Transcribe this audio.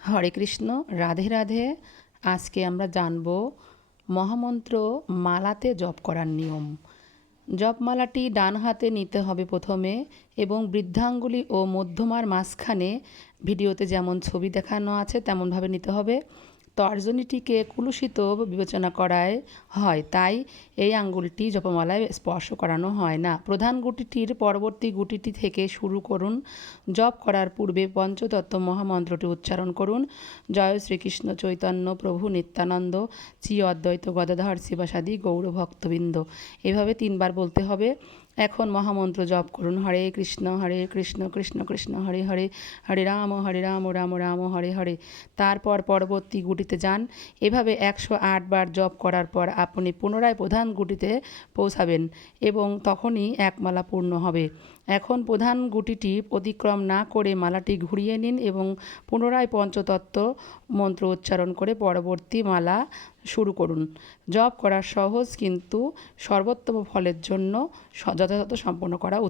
হরে কৃষ্ণ, রাধে রাধে। আজকে আমরা জানব মহামন্ত্র মালাতে জপ করার নিয়ম। জপমালাটি ডান হাতে নিতে হবে প্রথমে এবং বৃদ্ধাঙ্গুলি ও মধ্যমার মাঝখানে ভিডিওতে যেমন ছবি দেখানো আছে তেমনভাবে নিতে হবে। তর্জনীটিকে কুলুষিত বিবেচনা করায় হয়, তাই এই আঙ্গুলটি জপমালায় স্পর্শ করানো হয় না। প্রধান গুটিটির পরবর্তী গুটিটি থেকে শুরু করুন। জপ করার পূর্বে পঞ্চতত্ত্ব মহামন্ত্রটি উচ্চারণ করুন। জয় শ্রীকৃষ্ণ চৈতন্য প্রভু নিত্যানন্দ শ্রী অদ্বৈত গদাধর শিবাসাদি গৌরভক্তবৃন্দ, এভাবে 3 বার বলতে হবে। এখন মহামন্ত্র জপ করুন। হরে কৃষ্ণ কৃষ্ণ কৃষ্ণ হরে হরে, হরে রাম রাম রাম হরে হরে। তারপর পরবর্তী গুটিতে যান। এভাবে 108 বার জপ করার পর আপনি পুনরায় প্রধান গুটিতে পৌঁছাবেন এবং তখনই এক মালা পূর্ণ হবে। এখন প্রধান গুটিটি অতিক্রম না করে মালাটি ঘুরিয়ে নিন এবং পুনরায় পঞ্চতত্ত্ব মন্ত্র উচ্চারণ করে পরবর্তী মালা শুরু করুন। জপ করা সহজ, কিন্তু সর্বোত্তম ফলের জন্য যথাযথ সম্পন্ন করা উচিত।